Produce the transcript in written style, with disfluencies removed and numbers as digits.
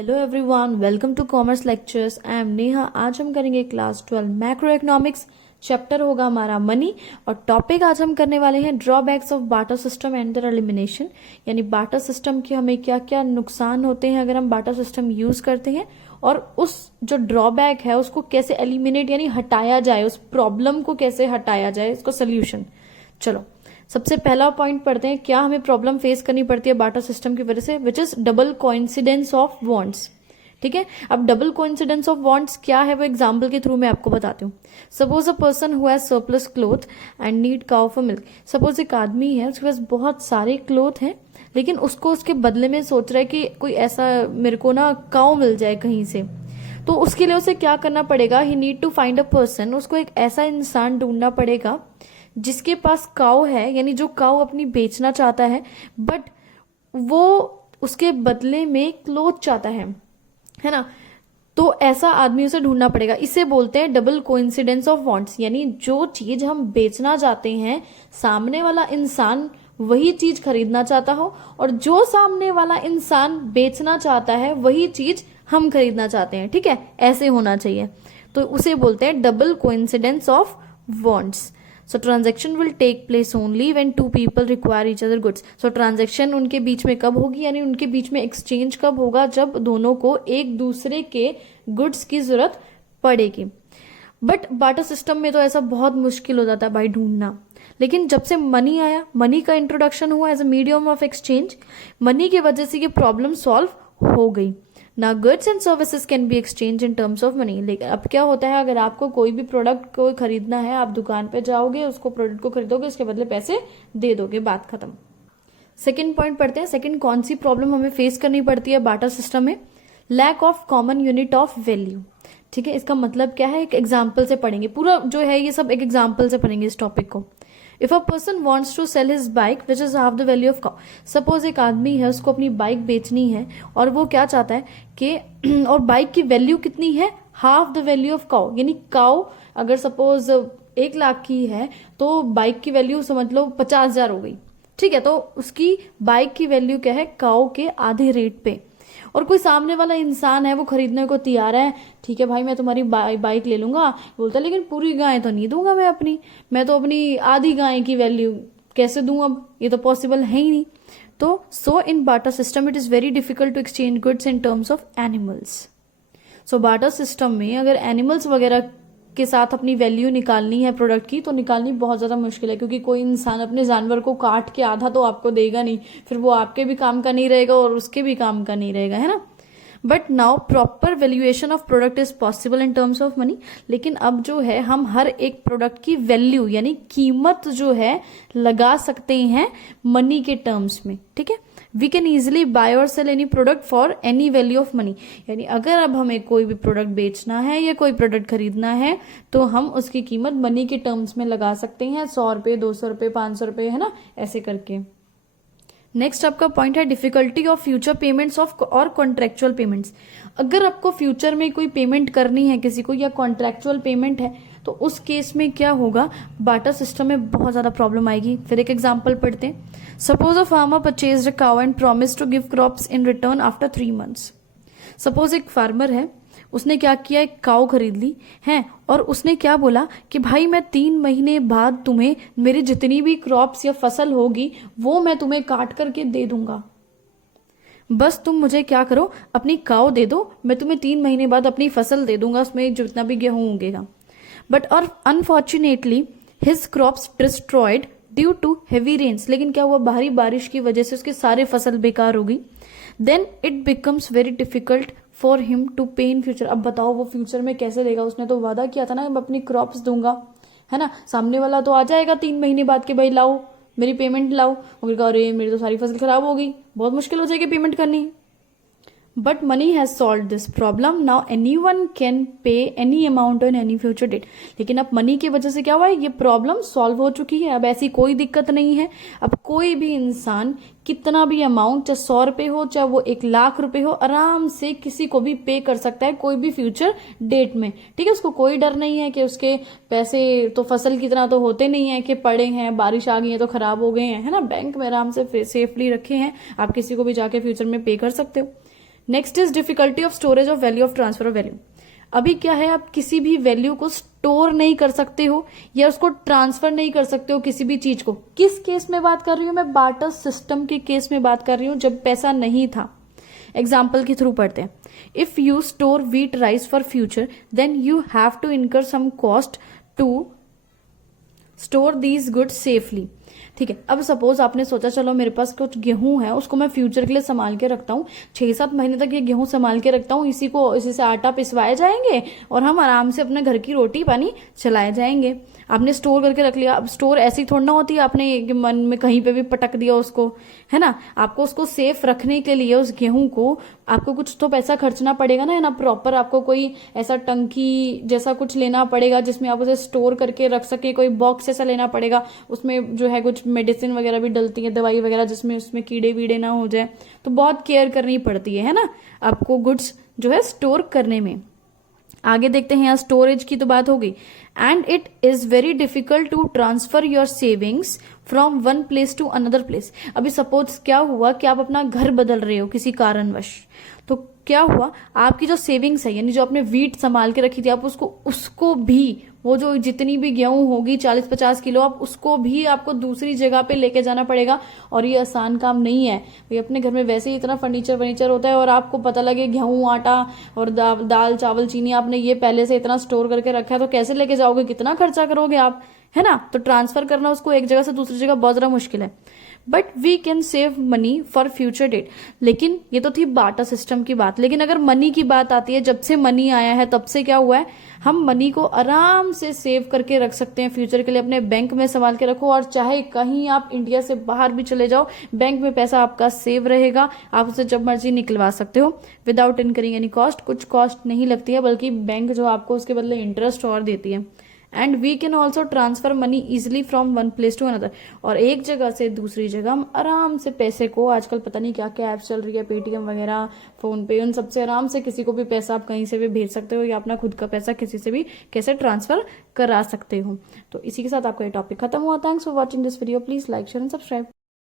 Hello everyone, welcome to commerce lectures. I am Neha. आज हम करेंगे क्लास 12 मैक्रो इकोनॉमिक्स। चैप्टर होगा हमारा मनी और टॉपिक आज हम करने वाले हैं drawbacks of barter system and there elimination. यानी बार्टर सिस्टम के हमें क्या क्या नुकसान होते हैं अगर हम बार्टर सिस्टम यूज करते हैं, और उस जो ड्रॉबैक है उसको कैसे एलिमिनेट यानी हटाया जाए, उस प्रॉब्लम को कैसे हटाया जाए, इसको सोल्यूशन। चलो सबसे पहला पॉइंट पढ़ते हैं, क्या हमें प्रॉब्लम फेस करनी पड़ती है बार्टर सिस्टम की वजह से, which is double coincidence of bonds. ठीक है, अब डबल कोइंसिडेंस ऑफ बॉन्ड्स क्या है वो एग्जांपल के थ्रू मैं आपको बताती हूँ। Suppose a person who has surplus cloth and need cow for milk. Suppose एक आदमी है, उसके पास बहुत सारे क्लोथ हैं, लेकिन उसको उसके बदले में सोच रहा है कि कोई ऐसा मेरे को ना काउ मिल जाए कहीं से। तो उसके लिए उसे क्या करना पड़ेगा, he need to find a person. उसको एक ऐसा इंसान ढूंढना पड़ेगा जिसके पास काउ है, यानी जो काउ अपनी बेचना चाहता है, बट वो उसके बदले में क्लोथ चाहता है ना। तो ऐसा आदमी उसे ढूंढना पड़ेगा। इसे बोलते हैं डबल कोइंसिडेंस ऑफ वांट्स। यानी जो चीज हम बेचना चाहते हैं, सामने वाला इंसान वही चीज खरीदना चाहता हो, और जो सामने वाला इंसान बेचना चाहता है वही चीज हम खरीदना चाहते हैं। ठीक है, ऐसे होना चाहिए। तो उसे बोलते हैं double coincidence of wants. So transaction will take place only when two people require each other goods. So transaction उनके बीच में कब होगी, यानी उनके बीच में exchange कब होगा, जब दोनों को एक दूसरे के goods की जरूरत पड़ेगी। बट बार्टर सिस्टम में तो ऐसा बहुत मुश्किल हो जाता है भाई ढूंढना। लेकिन जब से मनी आया, मनी का इंट्रोडक्शन हुआ as a medium of exchange, money की वजह से ये प्रॉब्लम सॉल्व हो गई। ना goods and services can be exchange in terms of money. लेकिन अब क्या होता है, अगर आपको कोई भी प्रोडक्ट को खरीदना है, आप दुकान पे जाओगे, उसको प्रोडक्ट को खरीदोगे, उसके बदले पैसे दे दोगे, बात खत्म। सेकंड पॉइंट पढ़ते हैं। सेकंड कौन सी प्रॉब्लम हमें फेस करनी पड़ती है बार्टर सिस्टम में, lack of common unit of value. ठीक है, इसका मतलब क्या है, एक एग्जाम्पल से पढ़ेंगे। पूरा जो है ये सब एक एग्जाम्पल से पढ़ेंगे इस टॉपिक को। If a person wants to sell his bike which is half the value of cow. Suppose एक आदमी है, उसको अपनी बाइक बेचनी है, और वो क्या चाहता है कि और बाइक की वैल्यू कितनी है, half the value of cow. यानी काउ अगर सपोज 1 लाख की है तो बाइक की वैल्यू समझ लो 50,000 हो गई। ठीक है, तो उसकी बाइक की वैल्यू क्या है, काउ के आधे रेट पे। और कोई सामने वाला इंसान है, वो खरीदने को तैयार है, ठीक है भाई मैं तुम्हारी बाइक ले लूंगा, बोलता है लेकिन पूरी गाय तो नहीं दूंगा मैं तो अपनी आधी गाय की वैल्यू कैसे दूं, अब ये तो पॉसिबल है ही नहीं। तो so in barter system it is very difficult to exchange goods in terms of animals. So barter system में अगर एनिमल्स वगैरह के साथ अपनी वैल्यू निकालनी है प्रोडक्ट की, तो निकालनी बहुत ज्यादा मुश्किल है, क्योंकि कोई इंसान अपने जानवर को काट के आधा तो आपको देगा नहीं, फिर वो आपके भी काम का नहीं रहेगा और उसके भी काम का नहीं रहेगा, है ना। But now proper valuation of product is possible in terms of money. लेकिन अब जो है हम हर एक प्रोडक्ट की वैल्यू यानी कीमत जो है लगा सकते हैं मनी के टर्म्स में। ठीक है, वी कैन इजिली बाय और sell any product for any value of money. यानी अगर अब हमें कोई भी प्रोडक्ट बेचना है या कोई प्रोडक्ट खरीदना है, तो हम उसकी कीमत मनी के टर्म्स में लगा सकते हैं, 100 रुपए, 200 रुपए, 500 रुपए, है ना, ऐसे करके। नेक्स्ट आपका पॉइंट है difficulty of future payments of और कॉन्ट्रेक्चुअल पेमेंट्स। अगर आपको फ्यूचर में कोई पेमेंट करनी है किसी को, या कॉन्ट्रेक्चुअल पेमेंट है, तो उस केस में क्या होगा, बार्टर सिस्टम में बहुत ज्यादा प्रॉब्लम आएगी। फिर एक एग्जांपल पढ़ते हैं। Suppose a farmer purchased a cow and promised to give crops in return after 3 months। Suppose एक फार्मर है, उसने क्या किया, एक काउ खरीद ली है, और उसने क्या बोला कि भाई मैं 3 महीने बाद तुम्हें मेरी जितनी भी क्रॉप्स या फसल होगी वो मैं तुम्हें काट करके दे दूंगा, बस तुम मुझे क्या करो, अपनी काउ दे दो, मैं तुम्हें 3 महीने बाद अपनी फसल दे दूंगा, उसमें जितना भी गेहूं उगेगा। बट और unfortunately his crops destroyed due to heavy rains. लेकिन क्या हुआ, भारी बारिश की वजह से उसकी सारी फसल बेकार हो गई। Then it becomes very difficult for him to pay in future. अब बताओ वो फ्यूचर में कैसे देगा, उसने तो वादा किया था ना मैं अपनी क्रॉप्स दूंगा, है ना। सामने वाला तो आ जाएगा 3 महीने बाद के भाई लाओ मेरी पेमेंट लाओ, और कहा अरे मेरी तो सारी फसल खराब हो गई, बहुत मुश्किल हो जाएगी पेमेंट करनी। But money has solve this problem, now anyone can pay any amount on any future date. लेकिन अब मनी की वजह से क्या हुआ है, ये प्रॉब्लम सॉल्व हो चुकी है, अब ऐसी कोई दिक्कत नहीं है। अब कोई भी इंसान कितना भी अमाउंट, चाहे 100 रुपए हो चाहे वो 1 लाख रुपए हो, आराम से किसी को भी पे कर सकता है कोई भी फ्यूचर डेट में। ठीक है, उसको कोई डर नहीं है कि उसके पैसे तो फसल की तरह तो होते नहीं है कि पड़े हैं, बारिश आ गई है तो खराब हो गए हैं, है ना। बैंक में आराम से सेफली रखे हैं, आप किसी को भी जाके फ्यूचर में पे कर सकते हो। Next is difficulty of storage of value of transfer of value. अभी क्या है, आप किसी भी वैल्यू को स्टोर नहीं कर सकते हो या उसको ट्रांसफर नहीं कर सकते हो किसी भी चीज को। किस केस में बात कर रही हूं मैं, बार्टर सिस्टम के केस में बात कर रही हूं, जब पैसा नहीं था। एग्जाम्पल के थ्रू पढ़ते हैं। If you store wheat rice for future then you have to incur some cost to store these goods safely. ठीक है, अब सपोज आपने सोचा चलो मेरे पास कुछ गेहूं है, उसको मैं फ्यूचर के लिए संभाल के रखता हूँ, 6-7 महीने तक ये गेहूं संभाल के रखता हूँ, इसी से आटा पिसवाए जाएंगे और हम आराम से अपने घर की रोटी पानी चलाए जाएंगे। आपने स्टोर करके रख लिया। अब स्टोर ऐसी थोड़ी ना होती है आपने मन में कहीं पे भी पटक दिया उसको, है ना। आपको उसको सेफ रखने के लिए उस गेहूं को आपको कुछ तो पैसा खर्चना पड़ेगा ना, है ना। प्रॉपर आपको कोई ऐसा टंकी जैसा कुछ लेना पड़ेगा जिसमें आप उसे स्टोर करके रख सके, कोई बॉक्स ऐसा लेना पड़ेगा, उसमें जो है कुछ मेडिसिन वगैरह भी डलती है, दवाई वगैरह, जिसमें उसमें कीड़े वीड़े ना हो जाए। तो बहुत केयर करनी पड़ती है ना, आपको गुड्स जो है स्टोर करने में। आगे देखते हैं, यहाँ स्टोरेज की तो बात हो गई। And it is very difficult to transfer your savings from one place to another place. अभी सपोज क्या हुआ कि आप अपना घर बदल रहे हो किसी कारणवश, तो क्या हुआ, आपकी जो सेविंग्स है यानी जो आपने व्हीट संभाल के रखी थी, आप उसको भी वो जो जितनी भी गेहूं होगी 40-50 किलो, आप उसको भी आपको दूसरी जगह पे लेके जाना पड़ेगा। और ये आसान काम नहीं है भाई। अपने घर में वैसे ही इतना फर्नीचर होता है और आपको पता लगे गेहूं, आटा और दाल चावल चीनी आपने ये पहले से इतना स्टोर करके रखा है, तो कैसे लेके जाओगे, कितना खर्चा करोगे आप, है ना। तो ट्रांसफर करना उसको एक जगह से दूसरी जगह बहुत ज्यादा मुश्किल है। But we can save money for future date. लेकिन ये तो थी बार्टर सिस्टम की बात। लेकिन अगर मनी की बात आती है, जब से मनी आया है तब से क्या हुआ है, हम मनी को आराम से सेव करके रख सकते हैं फ्यूचर के लिए। अपने बैंक में संभाल के रखो और चाहे कहीं आप इंडिया से बाहर भी चले जाओ, बैंक में पैसा आपका सेव रहेगा। आप उसे जब मर्जी निकलवा सकते हो विदाउट इनकरिंग एनी कॉस्ट। कुछ कॉस्ट नहीं लगती है, बल्कि बैंक जो आपको उसके बदले इंटरेस्ट और देती है। And we can also transfer money easily from one place to another. और एक जगह से दूसरी जगह हम आराम से पैसे को, आजकल पता नहीं क्या क्या ऐप्स चल रही है, पेटीएम वगैरह, फोन पे, उन सबसे आराम से किसी को भी पैसा आप कहीं से भी भेज सकते हो या अपना खुद का पैसा किसी से भी कैसे ट्रांसफर करा सकते हो। तो इसी के साथ आपका ये टॉपिक खत्म हुआ। Thanks for watching this video. Please like share and subscribe.